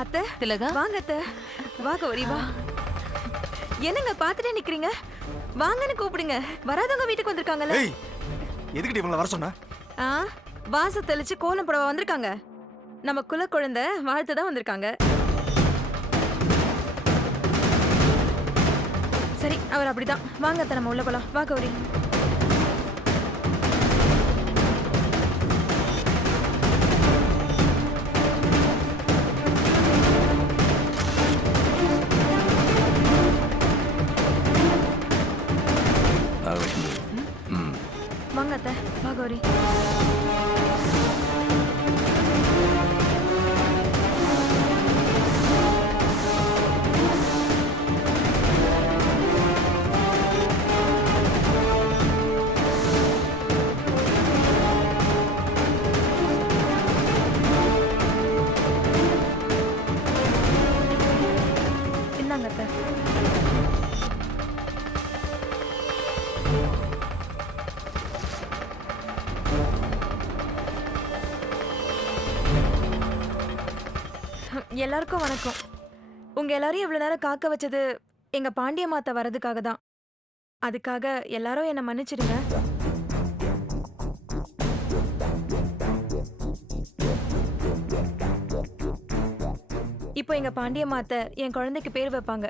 அத்தை திலகா வாங்க அத்தை. வா கௌரி வா. என்னங்க பாத்துட்டே நிக்கிறீங்க? வாங்கன்னு கூப்பிடுங்க. வராதவங்க வீட்டுக்கு வந்திருக்காங்கல்ல. ஏய் எதுக்கிட்ட இவங்கள வர சொன்ன? ஆ வாச தெளிச்சு கோலம் போடவா வந்திருக்காங்க. நம்ம குல குழந்தை வாழ்த்து தான் வந்திருக்காங்க. சரி அவர் அப்படிதான். வாங்க அத்தை நம்ம உள்ள போலாம். வா கௌரி. வாங்க அத்தை. வா கௌரி. இந்தாங்க அத்தை. எல்லாருக்கும் வணக்கம். உங்க எல்லாரையும் இவ்வளவு நேரம் காக்க வச்சது எங்க பாண்டியம்மாத்த வரதுக்காக தான். அதுக்காக எல்லாரும் என்ன மன்னிச்சிடுங்க. இப்போ எங்க பாண்டியம்மாத்த என் குழந்தைக்கு பேர் வைப்பாங்க.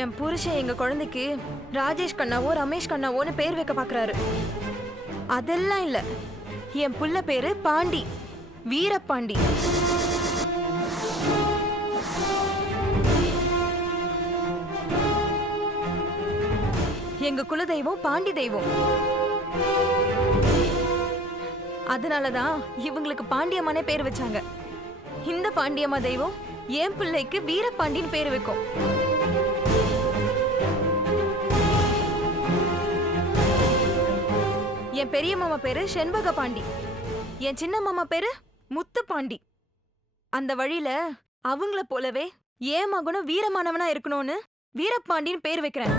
என் புருஷன் எங்க குழந்தைக்கு ராஜேஷ் கண்ணாவோ ரமேஷ் கண்ணாவோன்னு பேர் வைக்க பாக்குறாரு. அதெல்லாம் இல்ல, என் புள்ள பேரு பாண்டி, வீரபாண்டி. எங்க குலதெய்வம் பாண்டி தெய்வம். அதனாலதான் இவங்களுக்கு பாண்டியம்மானே பேர் வச்சாங்க. இந்த பாண்டியம்மா தெய்வம் என் பிள்ளைக்கு வீரபாண்டின்னு பேர் வைக்கும். என் பெரிய மாமா பேரு செண்பக பாண்டி, என் சின்ன மாமா பேரு முத்து பாண்டி. அந்த வழியில அவங்கள போலவே என் மகனும் வீரமானவனா இருக்கணும்னு வீரபாண்டின்னு பேர் வைக்கிறேன்.